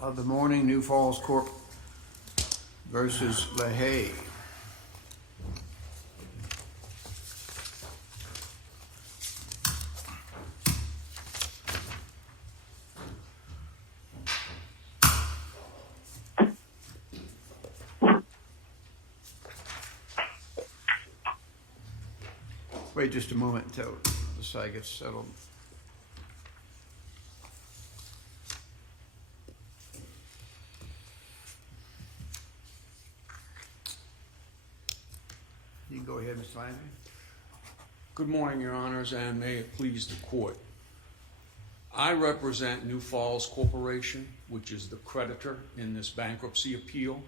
of the morning, New Falls Corp versus LaHaye. Wait just a moment until the side gets settled. You can go ahead, Mr. Landry. Good morning, Your Honors, and may it please the Court. I represent New Falls Corporation, which is the creditor in this bankruptcy appeal.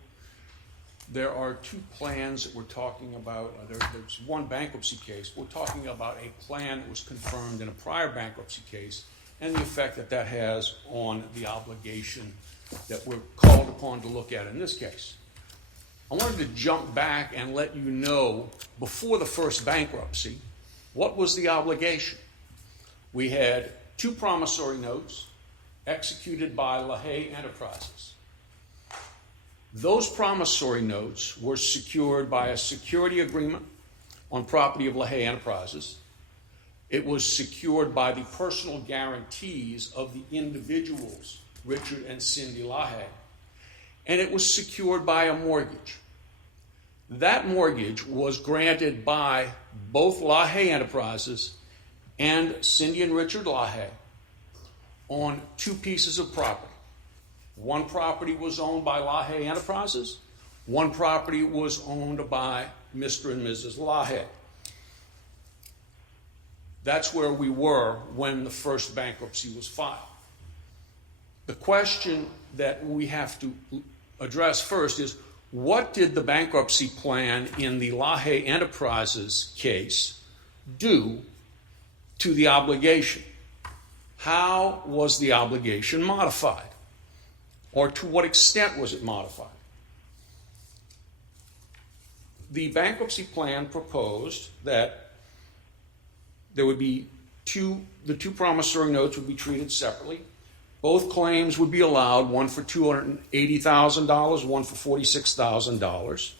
There are two plans that we're talking about. There's one bankruptcy case. We're talking about a plan that was confirmed in a prior bankruptcy case and the effect that that has on the obligation that we're called upon to look at in this case. I wanted to jump back and let you know, before the first bankruptcy, what was the obligation. We had two promissory notes executed by LaHaye Enterprises. Those promissory notes were secured by a security agreement on property of LaHaye Enterprises. It was secured by the personal guarantees of the individuals, Richard and Cindy LaHaye, and it was secured by a mortgage. That mortgage was granted by both LaHaye Enterprises and Cindy and Richard LaHaye on two pieces of property. One property was owned by LaHaye Enterprises. One property was owned by Mr. and Mrs. LaHaye. That's where we were when the first bankruptcy was filed. The question that we have to address first is, what did the bankruptcy plan in the LaHaye Enterprises case do to the obligation? How was the obligation modified? Or to what extent was it modified? The bankruptcy plan proposed that there would be the two promissory notes would be treated separately. Both claims would be allowed, one for $280,000, one for $46,000.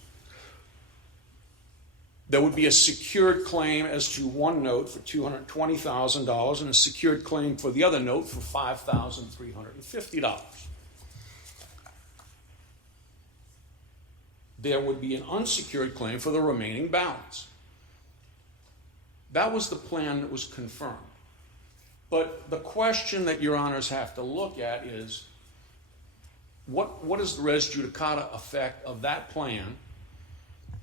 There would be a secured claim as to one note for $220,000 and a secured claim for the other note for $5,350. There would be an unsecured claim for the remaining balance. That was the plan that was confirmed. But the question that Your Honors have to look at is, what is the res judicata effect of that plan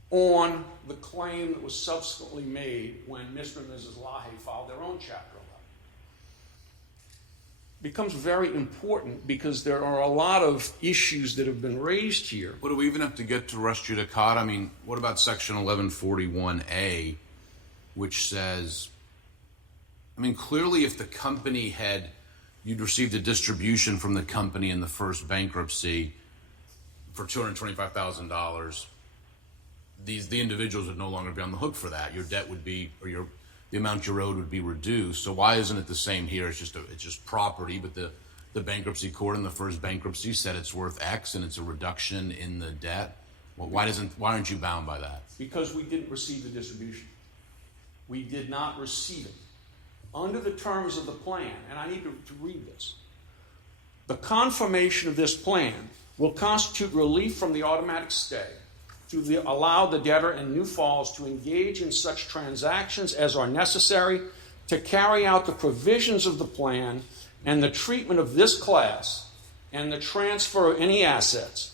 on the claim that was subsequently made when Mr. and Mrs. LaHaye filed their own Chapter 11? It becomes very important because there are a lot of issues that have been raised here. Well, do we even have to get to res judicata? I mean, what about Section 1141A, which says, I mean, clearly if the company you'd received a distribution from the company in the first bankruptcy for $225,000, the individuals would no longer be on the hook for that. Your debt would be, or the amount you owed would be reduced. So why isn't it the same here? It's just property, but the bankruptcy court in the first bankruptcy said it's worth X and it's a reduction in the debt. Well, why aren't you bound by that? Because we didn't receive the distribution. We did not receive it. Under the terms of the plan, and I need to read this, the confirmation of this plan will constitute relief from the automatic stay to allow the debtor in New Falls to engage in such transactions as are necessary to carry out the provisions of the plan and the treatment of this class and the transfer of any assets,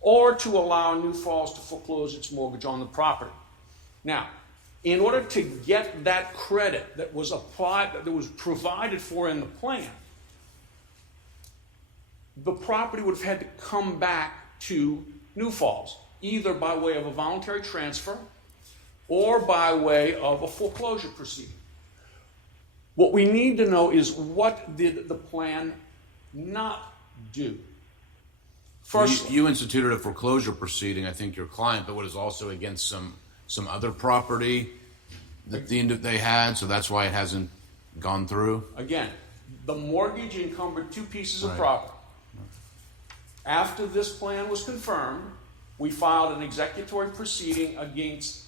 or to allow New Falls to foreclose its mortgage on the property. Now, in order to get that credit that was provided for in the plan, the property would have had to come back to New Falls, either by way of a voluntary transfer or by way of a foreclosure proceeding. What we need to know is, what did the plan not do? First, you instituted a foreclosure proceeding, I think your client, but what is also against some other property that they had, so that's why it hasn't gone through? Again, the mortgage encumbered two pieces of property. After this plan was confirmed, we filed an executory proceeding against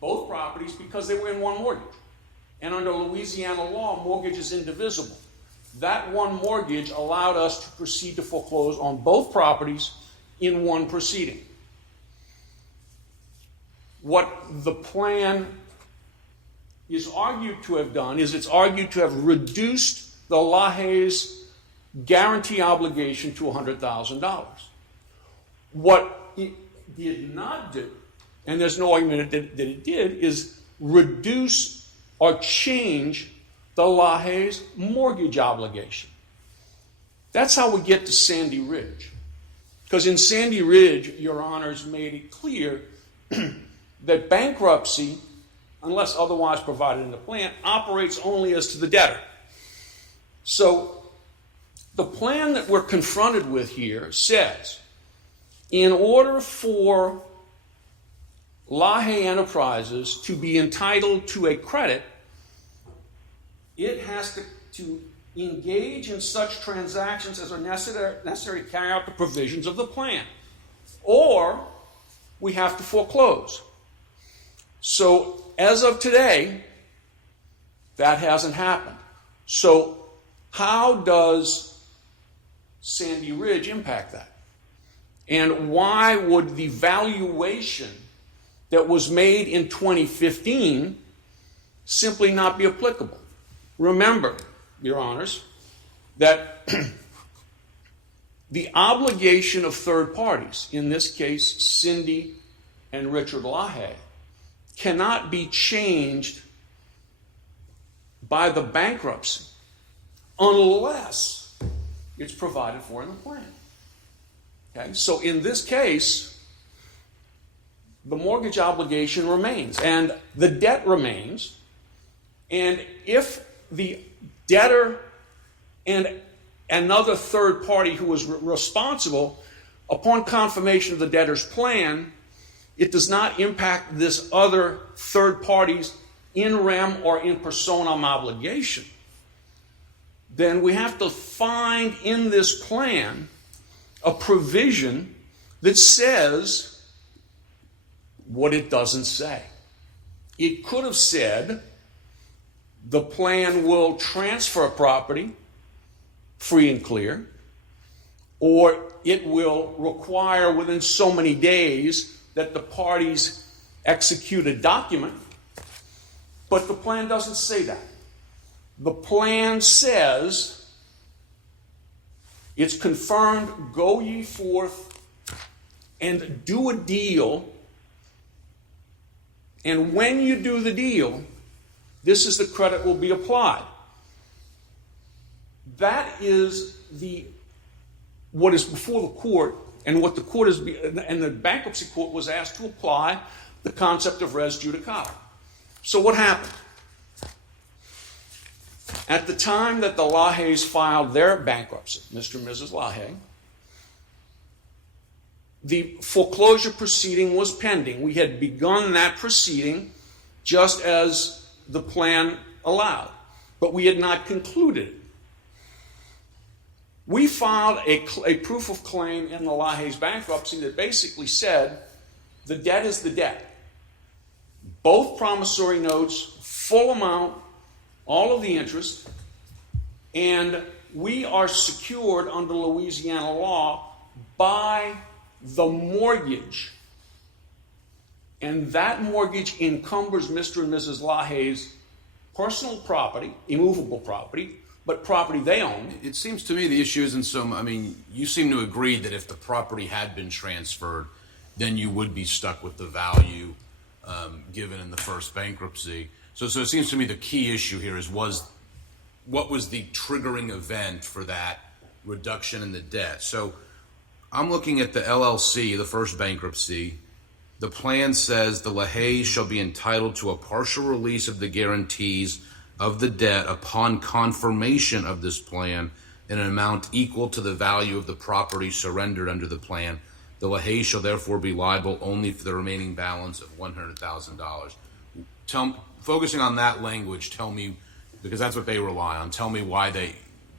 both properties because they were in one mortgage. And under Louisiana law, mortgage is indivisible. That one mortgage allowed us to proceed to foreclose on both properties in one proceeding. What the plan is argued to have done is it's argued to have reduced the LaHaye's guarantee obligation to $100,000. What it did not do, and there's no argument that it did, is reduce or change the LaHaye's mortgage obligation. That's how we get to Sandy Ridge. Because in Sandy Ridge, Your Honors made it clear that bankruptcy, unless otherwise provided in the plan, operates only as to the debtor. So the plan that we're confronted with here says, in order for LaHaye Enterprises to be entitled to a credit, it has to engage in such transactions as are necessary to carry out the provisions of the plan, or we have to foreclose. So as of today, that hasn't happened. So how does Sandy Ridge impact that? And why would the valuation that was made in 2015 simply not be applicable? Remember, Your Honors, that the obligation of third parties, in this case Cindy and Richard LaHaye, cannot be changed by the bankruptcy unless it's provided for in the plan. Okay? So in this case, the mortgage obligation remains and the debt remains, and if the debtor and another third party who is responsible, upon confirmation of the debtor's plan, it does not impact this other third party's in rem or in personam obligation, then we have to find in this plan a provision that says what it doesn't say. It could have said the plan will transfer property free and clear, or it will require within so many days that the parties execute a document, but the plan doesn't say that. The plan says it's confirmed, go ye forth and do a deal, and when you do the deal, this is the credit will be applied. That is what is before the court, and what the court is, and the bankruptcy court was asked to apply the concept of res judicata. So what happened? At the time that the LaHayes filed their bankruptcy, Mr. and Mrs. LaHaye, the foreclosure proceeding was pending. We had begun that proceeding just as the plan allowed, but we had not concluded it. We filed a proof of claim in the LaHaye's bankruptcy that basically said the debt is the debt. Both promissory notes, full amount, all of the interest, and we are secured under Louisiana law by the mortgage. And that mortgage encumbers Mr. and Mrs. LaHaye's personal property, immovable property, but property they own. It seems to me the issue isn't so, I mean, you seem to agree that if the property had been transferred, then you would be stuck with the value given in the first bankruptcy. So it seems to me the key issue here is what was the triggering event for that reduction in the debt? So I'm looking at the LLC, the first bankruptcy. The plan says the LaHaye shall be entitled to a partial release of the guarantees of the debt upon confirmation of this plan in an amount equal to the value of the property surrendered under the plan. The LaHaye shall therefore be liable only for the remaining balance of $100,000. Focusing on that language, tell me, because that's what they rely on, tell me why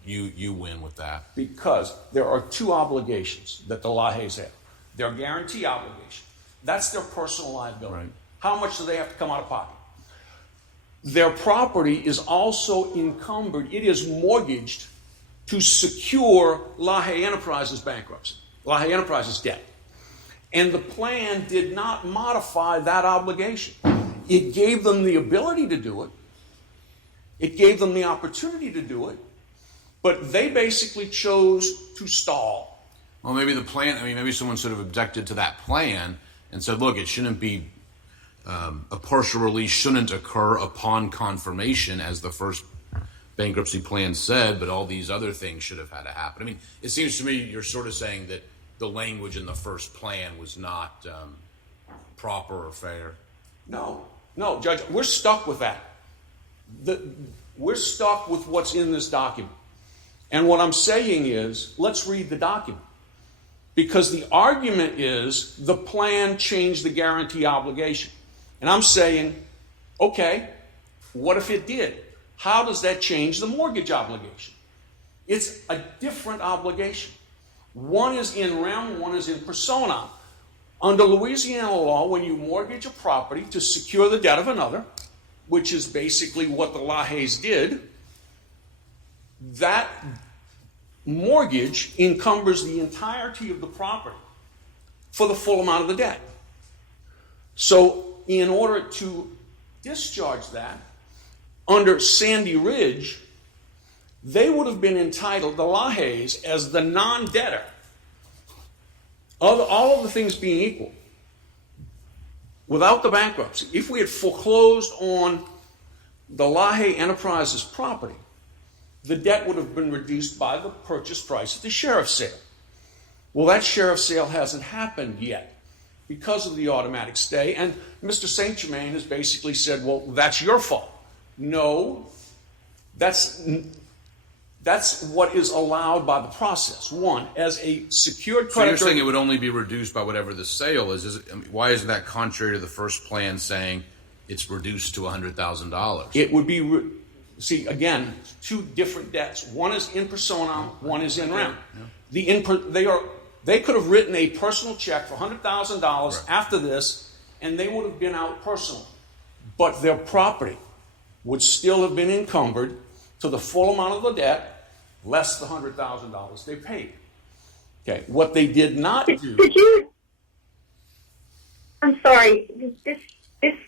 you win with that. Because there are two obligations that the LaHaye's have. Their guarantee obligation. That's their personal liability. Right. How much do they have to come out of pocket? Their property is also encumbered. It is mortgaged to secure LaHaye Enterprises bankruptcy, LaHaye Enterprises debt. And the plan did not modify that obligation. It gave them the ability to do it. It gave them the opportunity to do it. But they basically chose to stall. Well, maybe the plan, I mean, maybe someone sort of objected to that plan and said, look, it shouldn't be, a partial release shouldn't occur upon confirmation, as the first bankruptcy plan said, but all these other things should have had to happen. I mean, it seems to me you're sort of saying that the language in the first plan was not proper or fair. No, Judge, we're stuck with that. We're stuck with what's in this document. And what I'm saying is, let's read the document. Because the argument is the plan changed the guarantee obligation. And I'm saying, okay, what if it did? How does that change the mortgage obligation? It's a different obligation. One is in rem, one is in persona. Under Louisiana law, when you mortgage a property to secure the debt of another, which is basically what the LaHaye's did, that mortgage encumbers the entirety of the property for the full amount of the debt. So in order to discharge that, under Sandy Ridge, they would have been entitled, the LaHaye's, as the non-debtor, all of the things being equal, without the bankruptcy. If we had foreclosed on the LaHaye Enterprises property, the debt would have been reduced by the purchase price at the sheriff's sale. Well, that sheriff's sale hasn't happened yet because of the automatic stay, and Mr. St. Germain has basically said, well, that's your fault. No, that's what is allowed by the process. One, as a secured creditor. So you're saying it would only be reduced by whatever the sale is. Why isn't that contrary to the first plan saying it's reduced to $100,000? It would be, see, again, two different debts. One is in persona, one is in rem. Yeah. They could have written a personal check for $100,000 right after this, and they would have been out personally. But their property would still have been encumbered to the full amount of the debt, less the $100,000 they paid. Okay, what they did not do. I'm sorry, this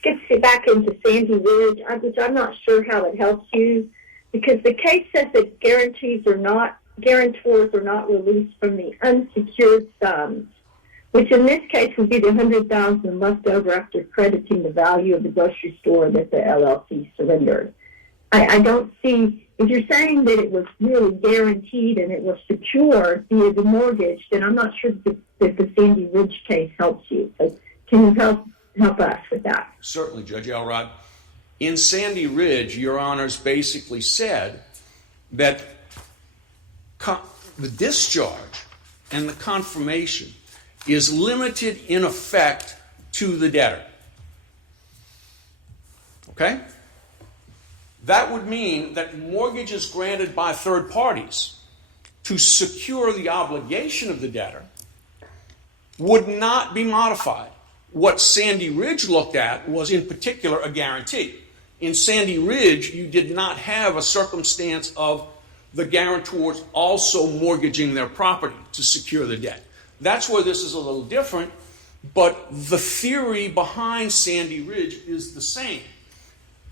gets you back into Sandy Ridge, which I'm not sure how it helps you, because the case says that guarantors are not released from the unsecured sums, which in this case would be the $100,000 left over after crediting the value of the grocery store that the LLC surrendered. I don't see, if you're saying that it was really guaranteed and it was secured via the mortgage, then I'm not sure that the Sandy Ridge case helps you. So can you help us with that? Certainly, Judge Elrod. In Sandy Ridge, Your Honors basically said that the discharge and the confirmation is limited in effect to the debtor. Okay? That would mean that mortgages granted by third parties to secure the obligation of the debtor would not be modified. What Sandy Ridge looked at was, in particular, a guarantee. In Sandy Ridge, you did not have a circumstance of the guarantors also mortgaging their property to secure the debt. That's where this is a little different, but the theory behind Sandy Ridge is the same.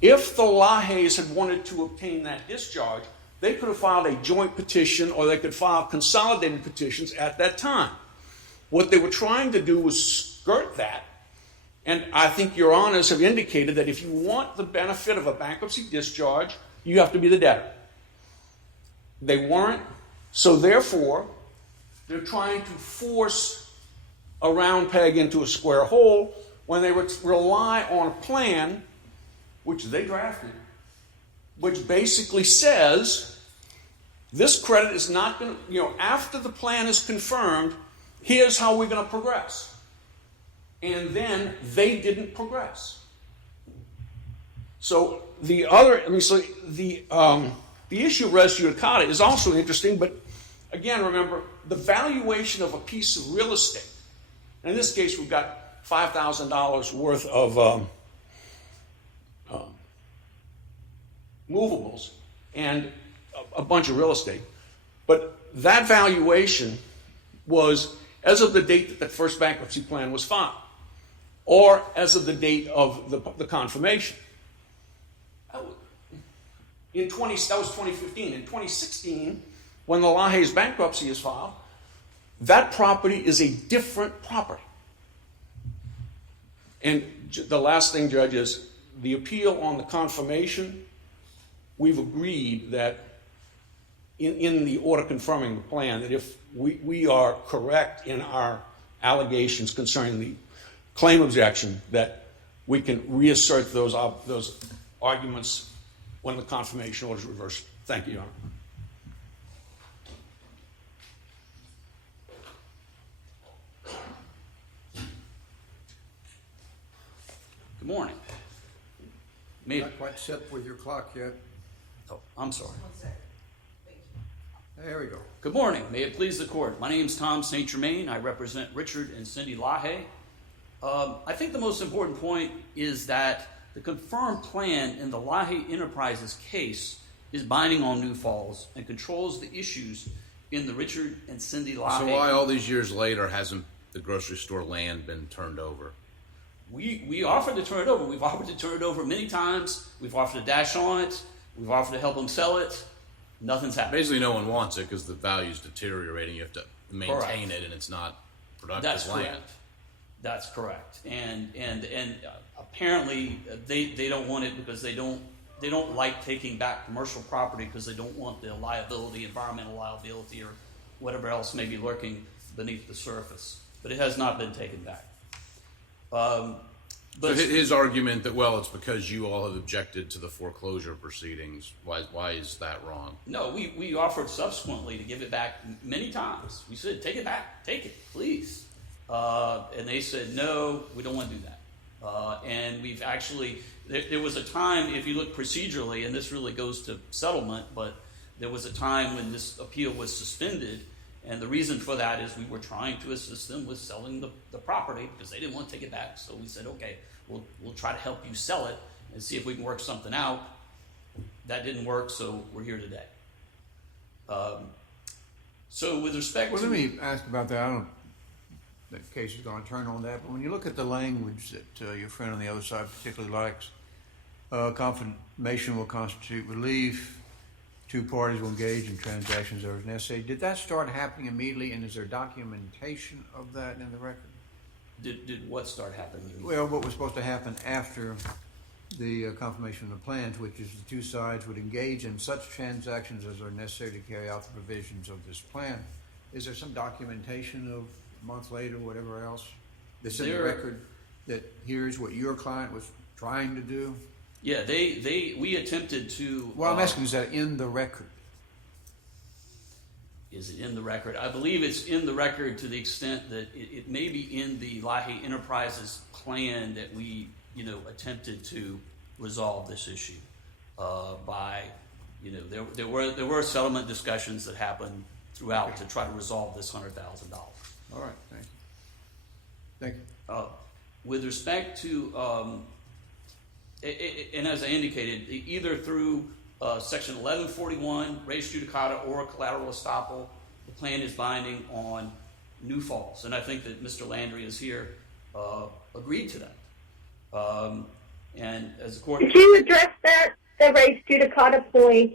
If the LaHaye's had wanted to obtain that discharge, they could have filed a joint petition or they could file consolidated petitions at that time. What they were trying to do was skirt that, and I think Your Honors have indicated that if you want the benefit of a bankruptcy discharge, you have to be the debtor. They weren't, so therefore, they're trying to force a round peg into a square hole when they rely on a plan, which they drafted, which basically says this credit is not going to, after the plan is confirmed, here's how we're going to progress. And then they didn't progress. So the The issue of res judicata is also interesting, but again, remember, the valuation of a piece of real estate. In this case, we've got $5,000 worth of movables and a bunch of real estate. But that valuation was as of the date that the first bankruptcy plan was filed, or as of the date of the confirmation. That was 2015. In 2016, when the LaHaye's bankruptcy is filed, that property is a different property. And the last thing, Judge, is the appeal on the confirmation. We've agreed that in the order confirming the plan, that if we are correct in our allegations concerning the claim objection, that we can reassert those arguments when the confirmation order is reversed. Thank you, Your Honor. Good morning. Not quite set with your clock yet. Oh, I'm sorry. There we go. Good morning. May it please the court. My name is Tom St. Germain. I represent Richard and Cindy LaHaye. I think the most important point is that the confirmed plan in the LaHaye Enterprises case is binding on New Falls and controls the issues in the Richard and Cindy LaHaye. So why all these years later hasn't the grocery store land been turned over? We offered to turn it over. We've offered to turn it over many times. We've offered to dash on it. We've offered to help them sell it. Nothing's happened. Basically, no one wants it because the value's deteriorating. You have to maintain Correct. it, and it's not productive That's land. correct. That's correct. And apparently they don't want it because they don't like taking back commercial property because they don't want the liability, environmental liability, or whatever else may be lurking beneath the surface. But it has not been taken back. So his argument that, well, it's because you all have objected to the foreclosure proceedings. Why is that wrong? No, we offered subsequently to give it back many times. We said, take it back, take it, please. And they said, no, we don't want to do that. And we've actually, there was a time, if you look procedurally, and this really goes to settlement, but there was a time when this appeal was suspended. And the reason for that is we were trying to assist them with selling the property because they didn't want to take it back. So we said, okay, we'll try to help you sell it and see if we can work something out. That didn't work, so we're here today. So with respect Well, to... let me ask about that. That case is going to turn on that. But when you look at the language that your friend on the other side particularly likes, confirmation will constitute relief. Two parties will engage in transactions that are necessary. Did that start happening immediately, and is there documentation of that in the record? Did what start happening? Well, what was supposed to happen after the confirmation of the plans, which is the two sides would engage in such transactions as are necessary to carry out the provisions of this plan. Is there some documentation of a month later, whatever else, that's in the record that here's what your client was trying to do? Yeah, we attempted to... Well, I'm asking, is that in the record? Is it in the record? I believe it's in the record to the extent that it may be in the LaHaye Enterprises plan that we, attempted to resolve this issue by, there were settlement discussions that happened throughout to try to resolve this $100,000. All right, thank you. Thank you. With respect to... and as I indicated, either through Section 1141, res judicata, or collateral estoppel, the plan is binding on New Falls. And I think that Mr. Landry is here agreed to that. And as the court... Could you address the res judicata point?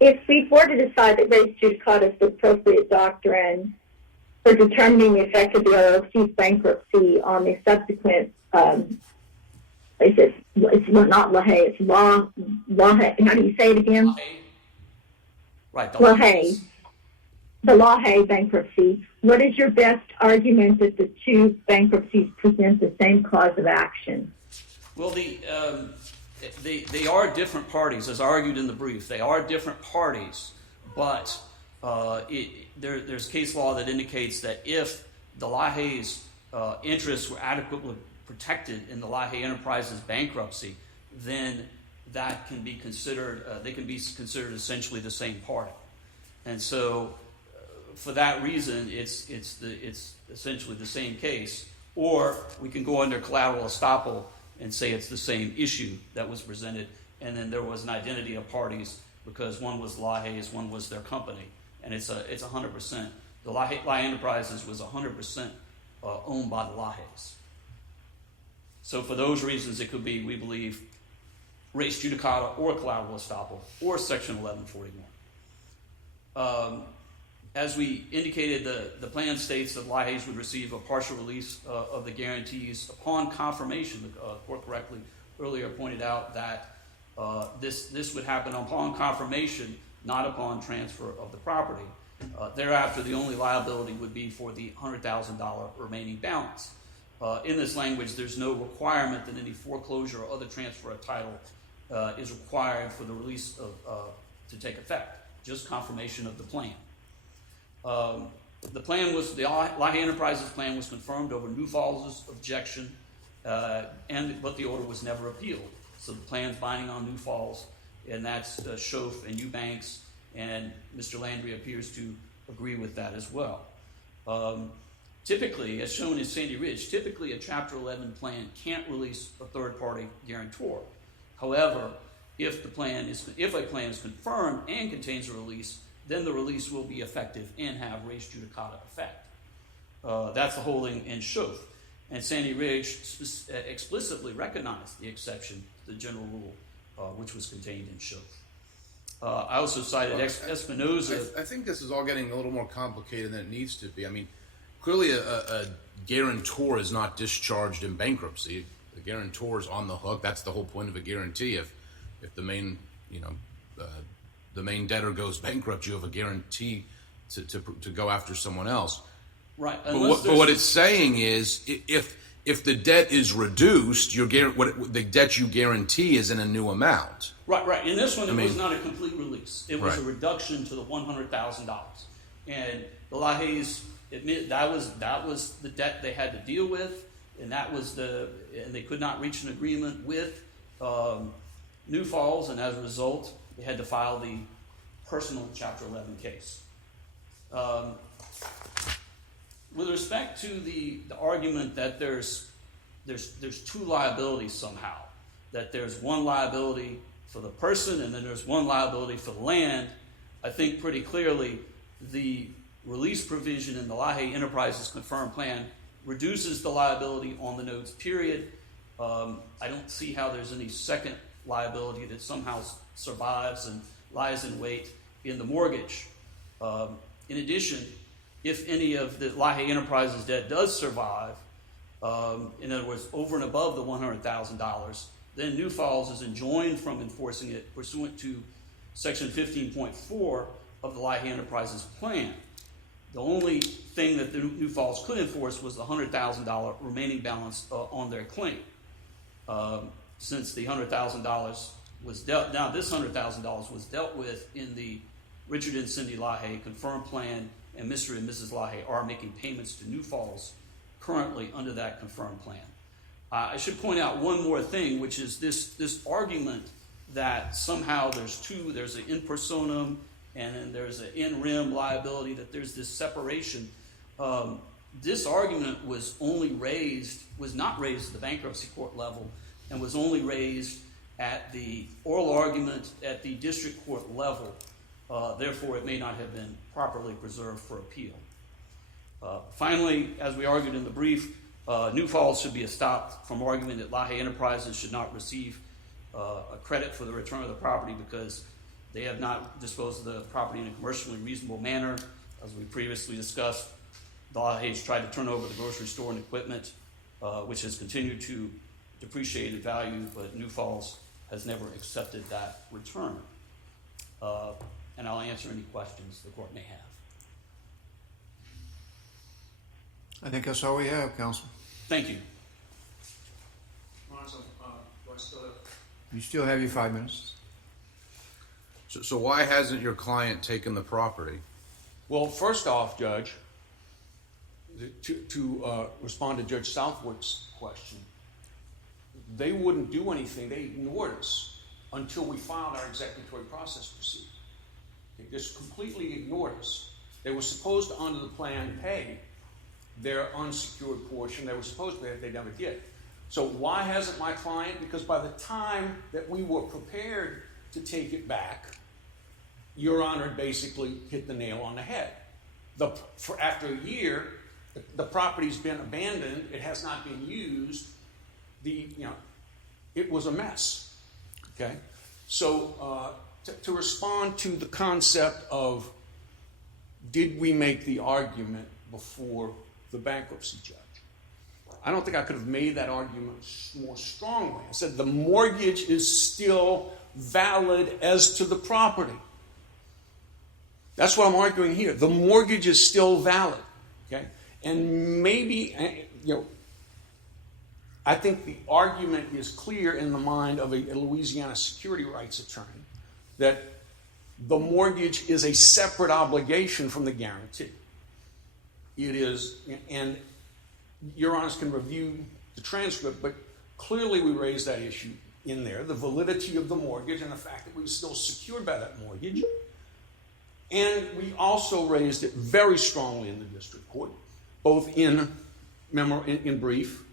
If we were to decide that res judicata is the appropriate doctrine for determining the effect of the LLC's bankruptcy on the subsequent... it's not LaHaye, it's LaHaye. How do you say it again? LaHaye. Right. LaHaye. The LaHaye bankruptcy. What is your best argument that the two bankruptcies present the same cause of action? Well, they are different parties, as argued in the brief. They are different parties, but there's case law that indicates that if the LaHaye's interests were adequately protected in the LaHaye Enterprises bankruptcy, then that can be considered, they can be considered essentially the same party. And so for that reason, it's essentially the same case. Or we can go under collateral estoppel and say it's the same issue that was presented, and then there was an identity of parties because one was LaHaye's, one was their company, and it's 100%. The LaHaye Enterprises was 100% owned by the LaHaye's. So for those reasons, it could be, we believe, res judicata or collateral estoppel or Section 1141. As we indicated, the plan states that LaHaye's would receive a partial release of the guarantees upon confirmation. The court correctly earlier pointed out that this would happen upon confirmation, not upon transfer of the property. Thereafter, the only liability would be for the $100,000 remaining balance. In this language, there's no requirement that any foreclosure or other transfer of title is required for the release to take effect, just confirmation of the plan. The LaHaye Enterprises plan was confirmed over New Falls' objection, but the order was never appealed. So the plan's binding on New Falls, and that's Schoaf and Eubanks, and Mr. Landry appears to agree with that as well. Typically, as shown in Sandy Ridge, typically a Chapter 11 plan can't release a third-party guarantor. However, if a plan is confirmed and contains a release, then the release will be effective and have res judicata effect. That's the holding in Schoaf. And Sandy Ridge explicitly recognized the exception to the general rule, which was contained in Schoaf. I also cited Espinoza. I think this is all getting a little more complicated than it needs to be. I mean, clearly a guarantor is not discharged in bankruptcy. The guarantor is on the hook. That's the whole point of a guarantee. If the main, the main debtor goes bankrupt, you have a guarantee to go after someone else. Right. But what it's saying is, if the debt is reduced, the debt you guarantee is in a new amount. Right. In this one, it was not a complete release. It was Right. a reduction to the $100,000, and the LaHaye's admit that was the debt they had to deal with, and and they could not reach an agreement with New Falls, and as a result, they had to file the personal Chapter 11 case. With respect to the argument that there's two liabilities somehow, that there's one liability for the person and then there's one liability for the land, I think pretty clearly the release provision in the LaHaye Enterprises confirmed plan reduces the liability on the notes, period. I don't see how there's any second liability that somehow survives and lies in wait in the mortgage. In addition, if any of the LaHaye Enterprises debt does survive, in other words, over and above the $100,000, then New Falls is enjoined from enforcing it pursuant to Section 15.4 of the LaHaye Enterprises plan. The only thing that the New Falls could enforce was the $100,000 remaining balance on their claim. Since the $100,000 was dealt, now this $100,000 was dealt with in the Richard and Cindy LaHaye confirmed plan, and Mr. and Mrs. LaHaye are making payments to New Falls currently under that confirmed plan. I should point out one more thing, which is this argument that somehow there's an in personam and then there's an in rem liability, that there's this separation. This argument was not raised at the bankruptcy court level and was only raised at the oral argument at the district court level. Therefore, it may not have been properly preserved for appeal. Finally, as we argued in the brief, New Falls should be stopped from arguing that LaHaye Enterprises should not receive a credit for the return of the property because they have not disposed of the property in a commercially reasonable manner. As we previously discussed, the LaHaye's tried to turn over the grocery store and equipment, which has continued to depreciate in value, but New Falls has never accepted that return. And I'll answer any questions the court may have. I think that's all we have, Counsel. Thank you. You still have your 5 minutes. So why hasn't your client taken the property? Well, first off, Judge, to respond to Judge Southwick's question, they wouldn't do anything. They ignored us. until we filed our executory process proceeding. They just completely ignored us. They were supposed to, under the plan, pay their unsecured portion. They were supposed to pay it, they never did. So why hasn't my client? Because by the time that we were prepared to take it back, Your Honor basically hit the nail on the head. After a year, the property's been abandoned. It has not been used. It was a mess. Okay, so to respond to the concept of did we make the argument before the bankruptcy judge? I don't think I could have made that argument more strongly. I said the mortgage is still valid as to the property. That's what I'm arguing here. The mortgage is still valid. Okay, and maybe I think the argument is clear in the mind of a Louisiana security rights attorney that the mortgage is a separate obligation from the guarantee. It is, and Your Honors can review the transcript, but clearly we raised that issue in there, the validity of the mortgage and the fact that we were still secured by that mortgage. And we also raised it very strongly in the district court, both in brief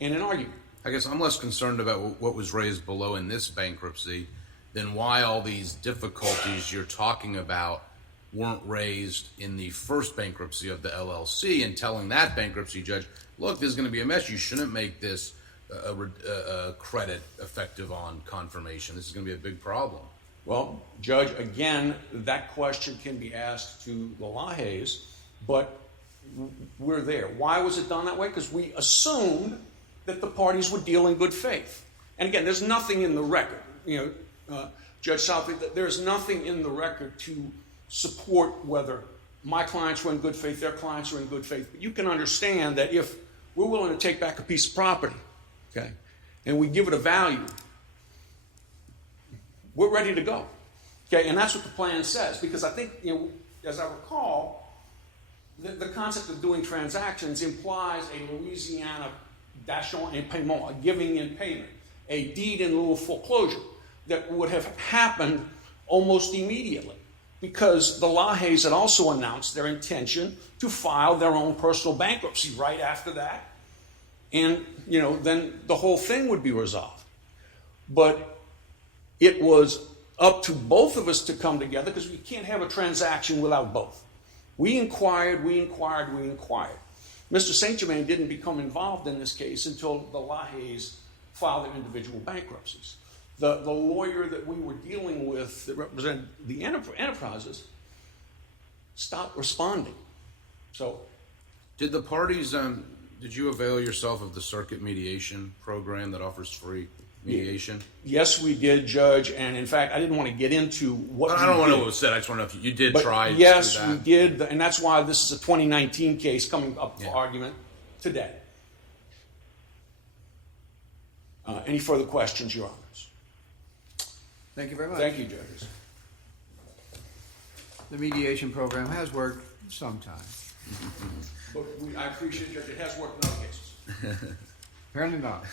and in argument. I guess I'm less concerned about what was raised below in this bankruptcy than why all these difficulties you're talking about weren't raised in the first bankruptcy of the LLC, and telling that bankruptcy judge, look, this is going to be a mess. You shouldn't make this a credit effective on confirmation. This is going to be a big problem. Well, Judge, again, that question can be asked to the LaHaye's, but we're there. Why was it done that way? Because we assumed that the parties would deal in good faith. And again, there's nothing in the record. Judge Southwick, there's nothing in the record to support whether my clients were in good faith, their clients were in good faith. But you can understand that if we're willing to take back a piece of property, okay, and we give it a value, we're ready to go. Okay, and that's what the plan says. Because I think, as I recall, the concept of doing transactions implies a Louisiana dachshund in paiement, a giving in payment, a deed in lieu of foreclosure that would have happened almost immediately, because the LaHaye's had also announced their intention to file their own personal bankruptcy right after that, and then the whole thing would be resolved. But it was up to both of us to come together, because we can't have a transaction without both. We inquired. Mr. St. Germain didn't become involved in this case until the LaHaye's filed their individual bankruptcies. The lawyer that we were dealing with that represented the enterprises stopped responding. So, Did the parties, did you avail yourself of the circuit mediation program that offers free mediation? yes, we did, Judge, and in fact, I didn't want to get into what I don't want to know what was said. I just want to know if you did but try yes, to do that. we did, and that's why this is a 2019 case coming up for argument today. Any further questions, Your Honors? Thank you very much. Thank you, judges. The mediation program has worked sometimes. But I appreciate, Judge, it has worked in other cases. Apparently not.